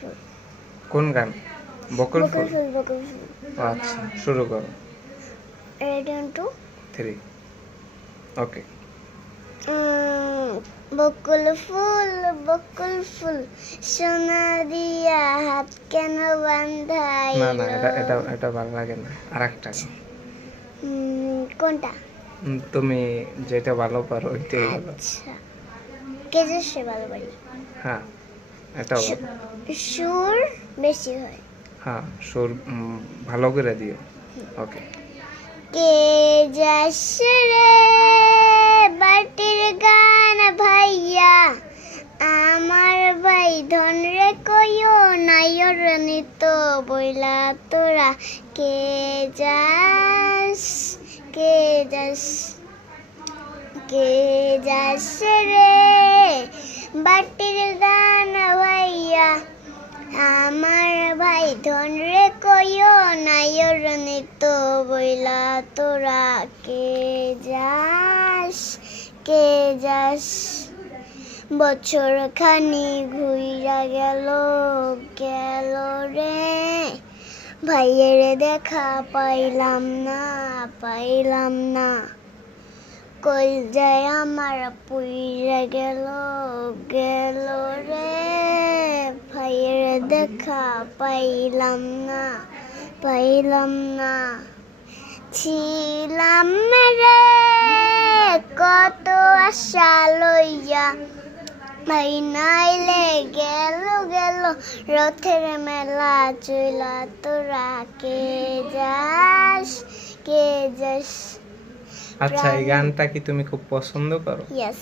ফুল। কোন গান? বকুল বকুল ফুল। ফুল বকুল ফুল। ও আচ্ছা, শুরু করো। রেডি 1 2 3 ওকে। বকুল ফুল সোনা দিয়া হাত কেন না না, বান্ধাইলো? এটা ভালো লাগে না, আর একটা গাও। কোনটা? তুমি যেটা ভালো পারো ওইটাই বলো। আচ্ছা, কেজে সে ভালো পারি। হ্যাঁ, এটাও ভালো। সুর বেশি হয়। হ্যাঁ, সুর ভালো করে দিও। ওকে। কে যাস রে বাটির গান ভাইয়া, আমার ভাই ধন রে কইও নাইর নিত বইলা তোরা কে যাস কে যাস কে যাস রে বাটির গান ভাইয়া, আমার ভাই ধন রে কইও নাইর নিত বইলা তোরা কে যাস কে যাস? বছর খানি ঘুইরা গেল গেল রে, ভাইয়ের দেখা পাইলাম না, কই যায় আমার পুইরা গেল রে, ভাইয়ের দেখা পাইলাম না, ছিলাম রে কত আশা লইয়া, ভাই নাইলে গেল রথের মেলা চইলা তোরা কে যাস কে যাস? আচ্ছা, এই গানটা কি তুমি খুব পছন্দ করো? ইয়েস।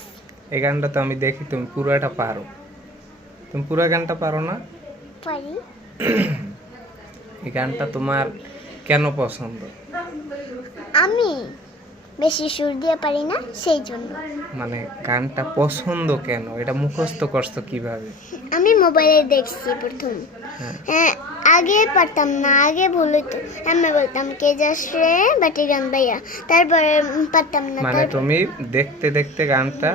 এই গানটা তো আমি দেখি তুমি পুরোটা পারো। তুমি পুরো গানটা পারো না? পারি। এই গানটা তোমার কেন পছন্দ? আমি বেশি সুর দিয়ে পারি না, সেই জন্য। মানে গানটা পছন্দ কেন? এটা মুখস্থ করছো কিভাবে? আমি মোবাইলে দেখছি প্রথম। হ্যাঁ, আগে পারতাম না, আগে ভুল হইতো। আমি বলতাম কে যাস রে বাটি গান ভাইয়া, তারপরে পারতাম না। মানে তুমি দেখতে দেখতে গানটা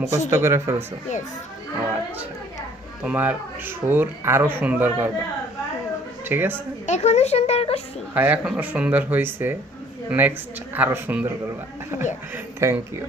মুখস্থ করে ফেলছো? ইয়েস। ও আচ্ছা, তোমার সুর আরো সুন্দর করবা, ঠিক আছে? এখনো সুন্দর করছি। হ্যাঁ, এখনো সুন্দর হয়েছে, নেক্সট আরো সুন্দর করবা। Thank you.